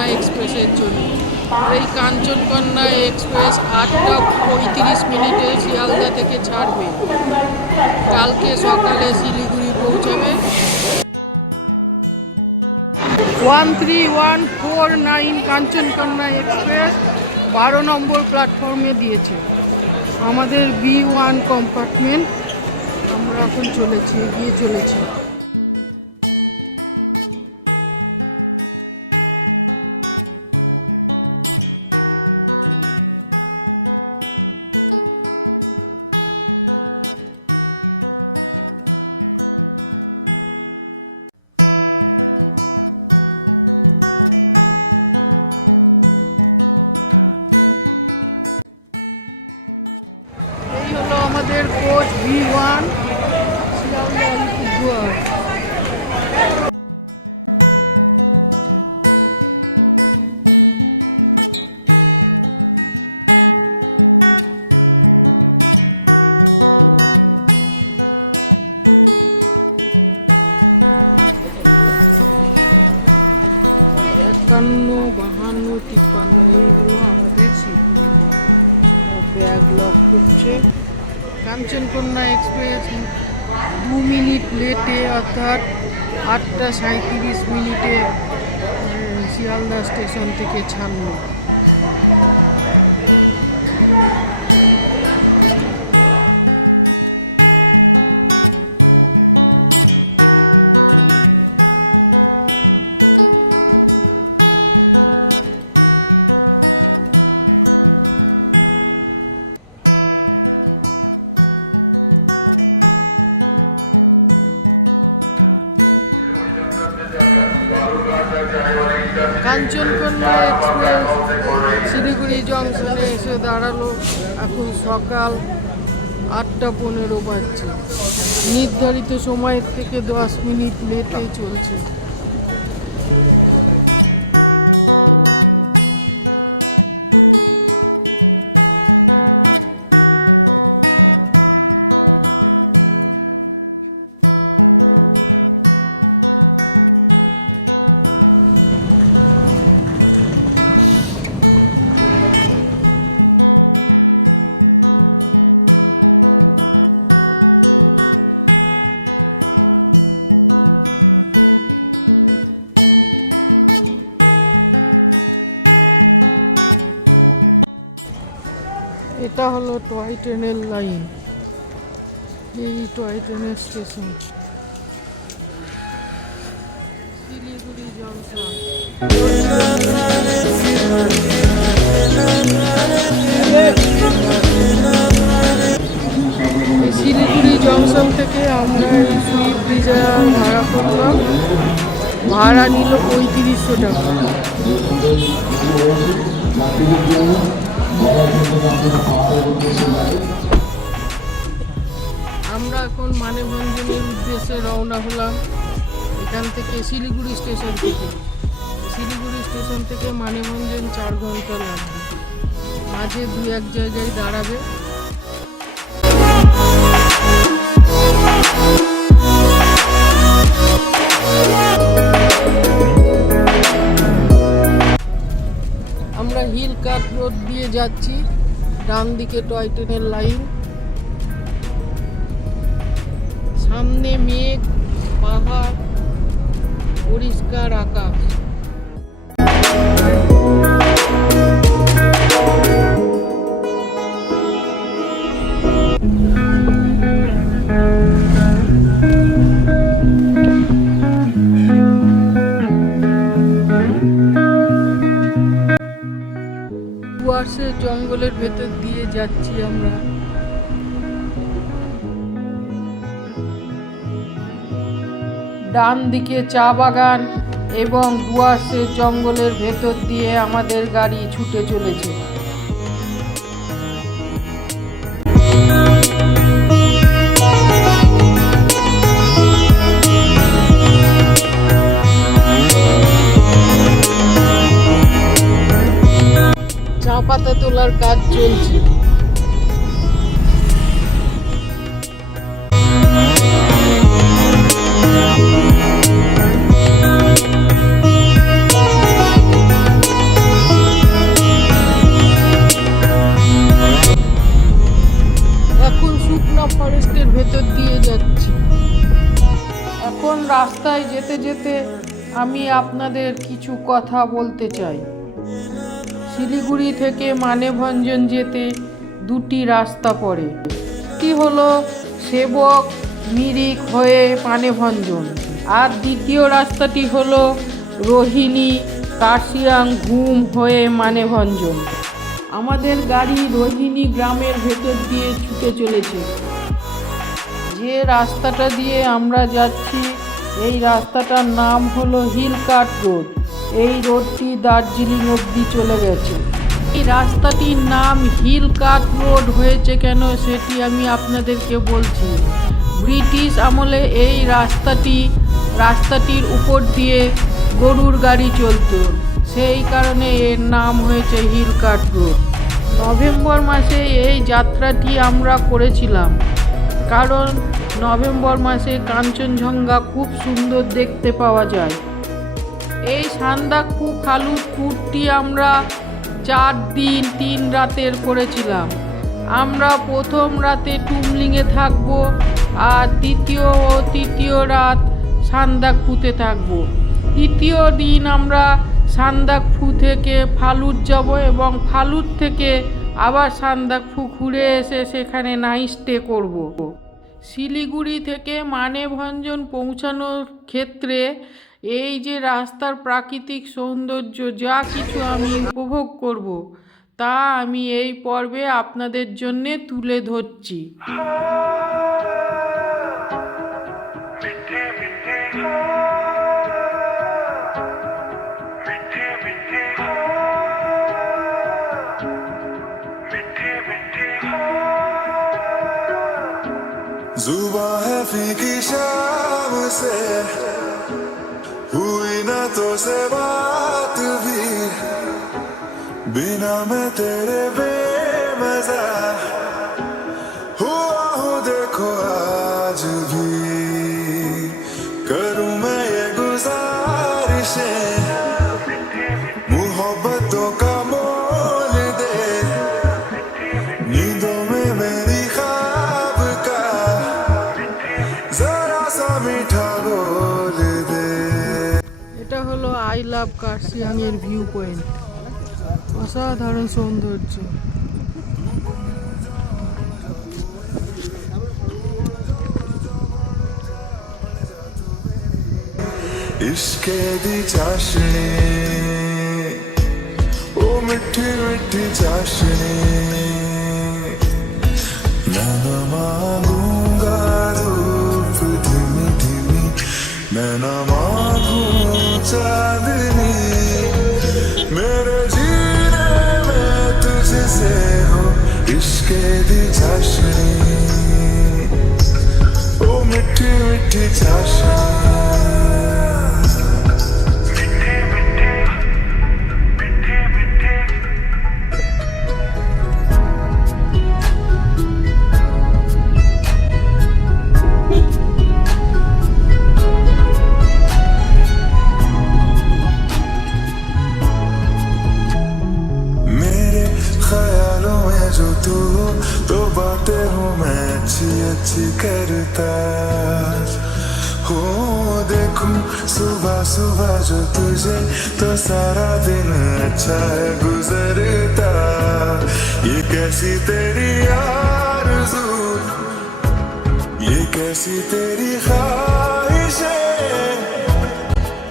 কাঞ্চনকন্যা এক্সপ্রেসের জন্য। এই কাঞ্চনকন্যা এক্সপ্রেস 8টা 35 মিনিটে শিয়ালদা থেকে ছাড়বে, কালকে সকালে শিলিগুড়ি পৌঁছবে। 13149 কাঞ্চনকন্যা এক্সপ্রেস 12 নম্বর প্ল্যাটফর্মে দিয়েছে। আমাদের B1 কম্পার্টমেন্ট। আমরা এখন এগিয়ে চলেছি। আমাদের coach B1 Kanchankanya express 2 minute লেটে অর্থাৎ 8টা 37 মিনিটে শিয়ালদা স্টেশন থেকে ছাড়লো। কাঞ্চনকন্যা এক্সপ্রেস শিলিগুড়ি জংশনে এসে দাঁড়ালো। এখন সকাল 8টা 15 বাজছে। নির্ধারিত সময় থেকে 10 মিনিট লেটে চলছে। এটা হলো টয় ট্রেনের লাইন। এই টয় ট্রেনের station Siliguri junction. Siliguri junction থেকে আমরা সুইফট ডিজায়ার ভাড়া করলাম। ভাড়া নিল 3500 টাকা। আমরা এখন মানেভঞ্জনের উদ্দেশ্যে রওনা হলাম। এখান থেকে শিলিগুড়ি স্টেশন থেকে মানেভঞ্জন 4 ঘন্টা লাগবে। মাঝে 2-1 জায়গায় দাঁড়াবে। আমরা হিল কাট রোড দিয়ে যাচ্ছি। ডান দিকে টয় ট্রেনের লাইন, সামনে মেঘ, পাহাড়, পরিষ্কার আকাশ। ডুয়ার্সের জঙ্গলের ভেতর দিয়ে যাচ্ছি আমরা। ডান দিকে চা বাগান এবং ডুয়ার্সের জঙ্গলের ভেতর দিয়ে আমাদের গাড়ি ছুটে চলেছে। চা পাতা তোলার কাজ চলছে। আমি আপনাদের কিছু কথা বলতে চাই। শিলিগুড়ি থেকে মানেভঞ্জন যেতে দুটি রাস্তা পড়ে। একটি হলো সেবক মিরিক হয়ে মানেভঞ্জন, আর দ্বিতীয় রাস্তাটি হলো রোহিণী কার্শিয়াং ঘুম হয়ে মানেভঞ্জন। আমাদের গাড়ি রোহিণী গ্রামের ভেতর দিয়ে ছুটে চলেছে। যে রাস্তাটা দিয়ে আমরা যাচ্ছি এই রাস্তাটার নাম হলো হিলকাট রোড। এই রোডটি দার্জিলিং অবধি চলে গেছে। এই রাস্তাটির নাম হিলকাট রোড হয়েছে কেন সেটি আমি আপনাদেরকে বলছি। ব্রিটিশ আমলে এই রাস্তাটির উপর দিয়ে গরুর গাড়ি চলত, সেই কারণে এর নাম হয়েছে হিলকাট রোড। নভেম্বর মাসে এই যাত্রাটি আমরা করেছিলাম, কারণ নভেম্বর মাসে কাঞ্চনজঙ্ঘা খুব সুন্দর দেখতে পাওয়া যায়। এই সান্দাকফু ফালুত ট্যুরটি আমরা 4 দিন 3 রাতের করেছিলাম। আমরা প্রথম রাতে টুমলিংয়ে থাকবো, আর দ্বিতীয় ও তৃতীয় রাত সান্দাকফুতে থাকবো। তৃতীয় দিন আমরা সান্দাকফু থেকে ফালুত যাব এবং ফালুত থেকে আবার সান্দাকফু ঘুরে এসে সেখানে নাইট স্টে করব। শিলিগুড়ি থেকে মানেভঞ্জন পৌঁছানোর ক্ষেত্রে এই যে রাস্তার প্রাকৃতিক সৌন্দর্য যা কিছু আমি উপভোগ করব, তা আমি এই পর্বে আপনাদের জন্যে তুলে ধরছি। जुबां है फीकी शाम से हुई ना तो से बात भी, बिना मैं तेरे बेमज़ा हुआ हूँ देखो आज भी। करूँ मैं ये गुज़ारिशें मोहब्बतों का मोल दे, नींदों में मेरी ख्वाब का जरा सा मीठा बोल दे। এটা হলো আই লাভ কার্শিয়াং এর ভিউ পয়েন্ট। অসাধারণ সৌন্দর্য। इश्के दी चाशनी ओ मिठी मिठी चाशनी, मैं न मांगूंगा रूप धीमी धीमी, मैं न मांगूं चांदनी, मेरे जीने में तुझसे हो इश्के दी चाशनी ओ मिठी मिठी चाशनी। अच्छी करता हो देखूं सुबह सुबह जो तुझे तो सारा दिन अच्छा है गुजरता। ये कैसी तेरी आरज़ू, ये कैसी तेरी ख्वाहिशें,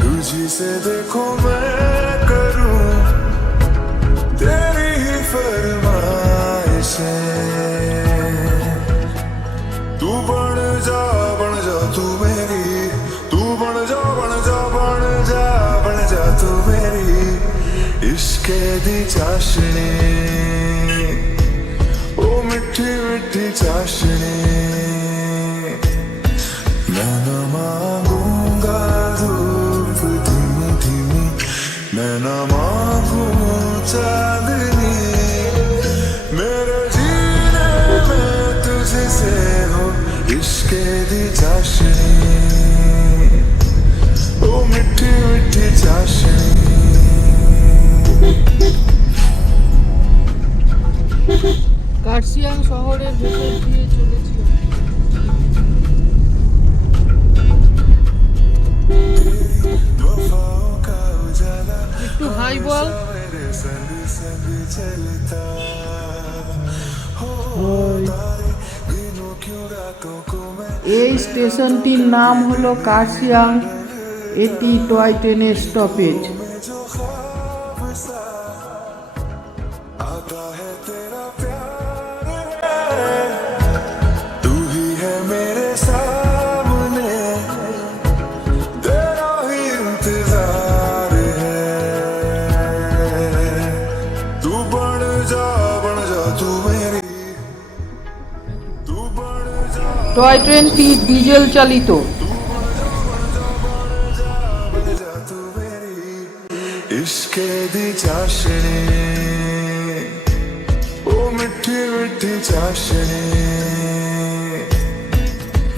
तुझी से देखो मैं करूं तेरी ही फरमाइशें। तू बन जा तू मेरी, तू बन जा तू मेरी, इश्के दी चाशनी ओ मिठी मिठी चाशनी, मैं न मांगूंगा धूप धीमी धीमी, मैं न मांगूं चांदनी, मेरे जीने में तुझसे हो इश्के दी चाशनी ओ मिठी मिठी चाशनी। কার্শিয়াং শহরের ভেতর দিয়ে চলেছি। संग संग चलता ওই दिनों क्यों रातों को मैं এই স্টেশনটির নাম হলো কার্শিয়াং। এটি টয় ট্রেনের স্টপেজ। जो ख्वाब सा आता है तेरा प्यार तू ही है मेरे सामने तेरा ही इंतजार है तू बन जा तू मेरी तू बन जा টয় ট্রেনটি ডিজেল চালিত। तू मेरी इश्के दी चाशनी ओ मिठी मिठी चाशनी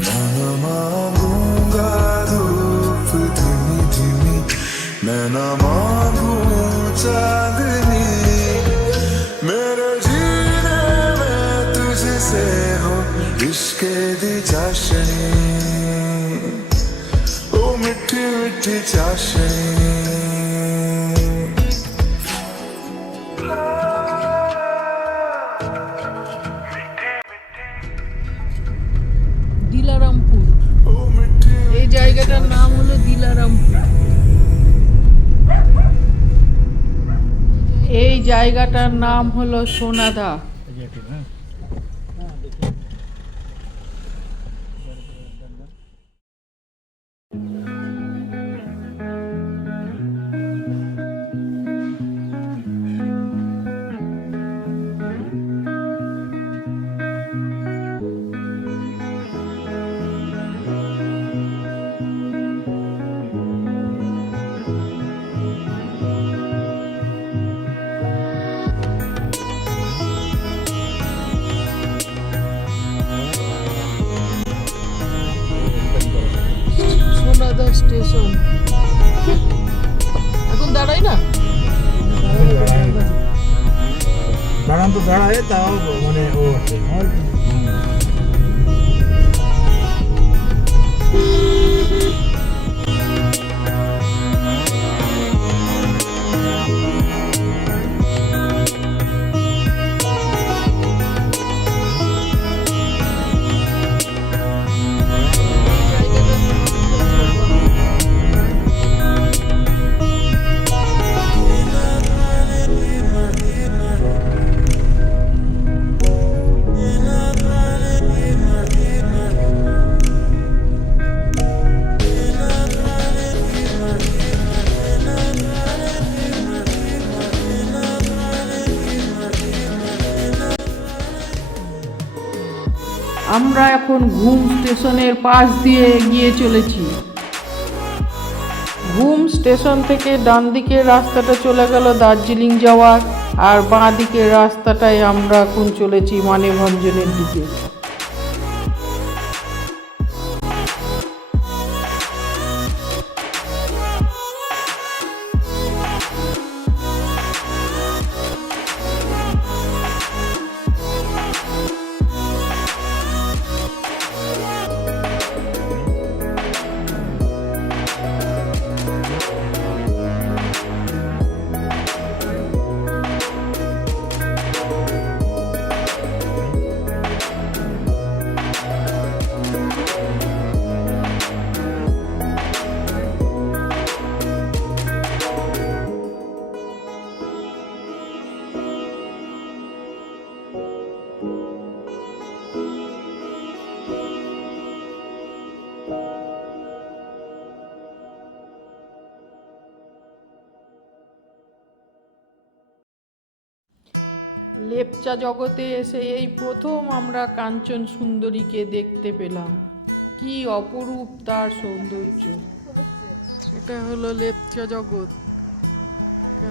ना मांगूंगा धूप धीमी धीमी मैं ना मांगू चांदनी मेरे जीने में तुझसे हो इश्के दी चाशनी ओ मिठी मिठी चाशनी দিলারামপুর। এই জায়গাটার নাম হলো দিলারামপুর। এই জায়গাটার নাম হলো সোনাদা। সোনাদা স্টেশন। এখন দাঁড়াই না। দাঁড়ান তো দাঁড়ায় তাও মানে ও আছে আমরা এখন ঘুম স্টেশনের পাশ দিয়ে এগিয়ে চলেছি। ঘুম স্টেশন থেকে ডান দিকের রাস্তাটা চলে গেল দার্জিলিং যাওয়ার, আর বাঁ দিকের রাস্তাটায় আমরা এখন চলেছি মানেভঞ্জনের দিকে। লেপচা জগতে এসে এই প্রথম আমরা কাঞ্চন সুন্দরীকে দেখতে পেলাম। কি অপরূপ তার সৌন্দর্য! এটা হলো লেপচা জগৎ।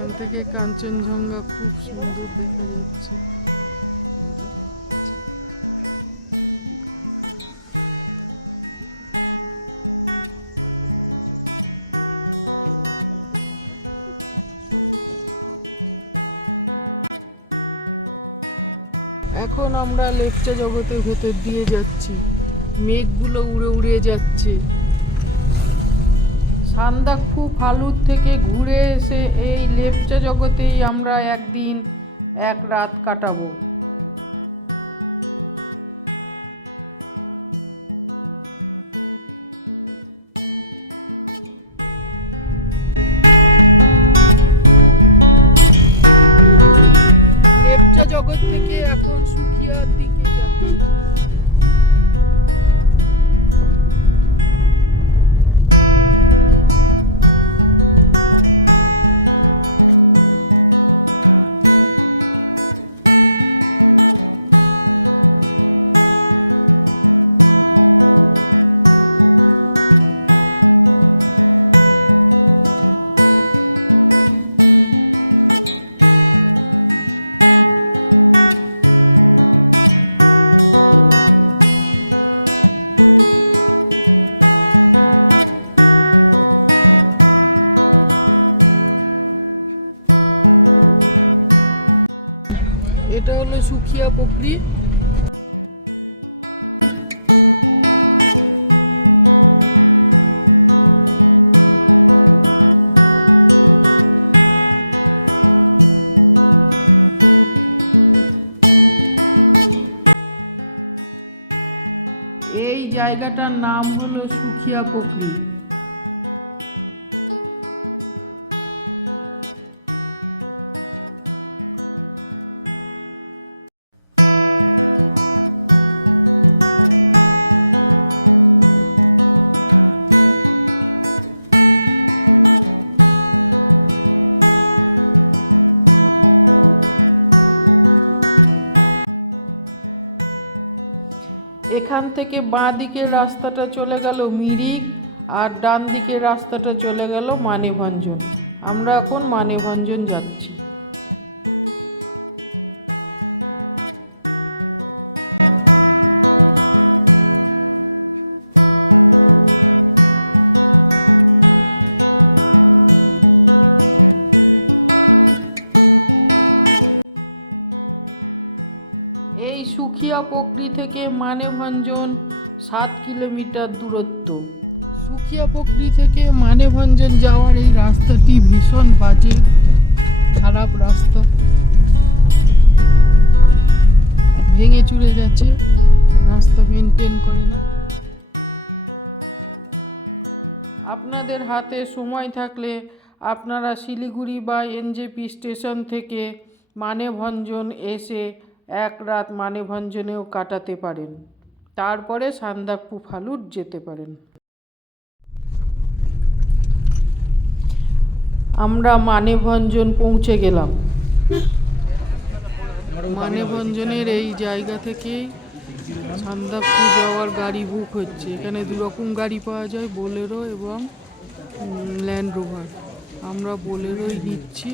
এখান থেকে কাঞ্চনজঙ্ঘা খুব সুন্দর দেখা যাচ্ছে। এখন আমরা লেপচা জগতের ভেতর দিয়ে যাচ্ছি। মেঘগুলো উড়ে উড়ে যাচ্ছে। সান্দাকফু ফালুট থেকে ঘুরে এসে এই লেপচা জগতেই আমরা একদিন এক রাত কাটাবো। লেপচা জগৎ থেকে এখন সুখিয়ার দিকে যাচ্ছি। এটা হলো সুখিয়া পুকুরি। এই জায়গাটার নাম হলো সুখিয়া পুকুরি। এখান থেকে বাঁ দিকের রাস্তাটা চলে গেল মিরিক আর ডান দিকের রাস্তাটা চলে গেল মানেভঞ্জন। আমরা এখন মানেভঞ্জন যাচ্ছি। এই সুখিয়া পুকুরি থেকে মানেভঞ্জন 7 কিলোমিটার দূরত্ব। সুখিয়া পুকুরি থেকে মানেভঞ্জন যাওয়ার এই রাস্তাটি ভীষণ বাজে, খারাপ রাস্তা, ভেঙে চুরে গেছে, রাস্তা মেনটেন করে না। আপনাদের হাতে সময় থাকলে আপনারা শিলিগুড়ি বা এনজেপি স্টেশন থেকে মানেভঞ্জন এসে এক রাত মানেভঞ্জনেও কাটাতে পারেন, তারপরে সান্দাকফু ফালুট যেতে পারেন। আমরা মানেভঞ্জন পৌঁছে গেলাম। মানেভঞ্জনের এই জায়গা থেকে সান্দাকফু যাওয়ার গাড়ি বুক হচ্ছে। এখানে দুরকম গাড়ি পাওয়া যায়, বোলেরো এবং ল্যান্ড রোভার। আমরা বোলেরোই নিচ্ছি।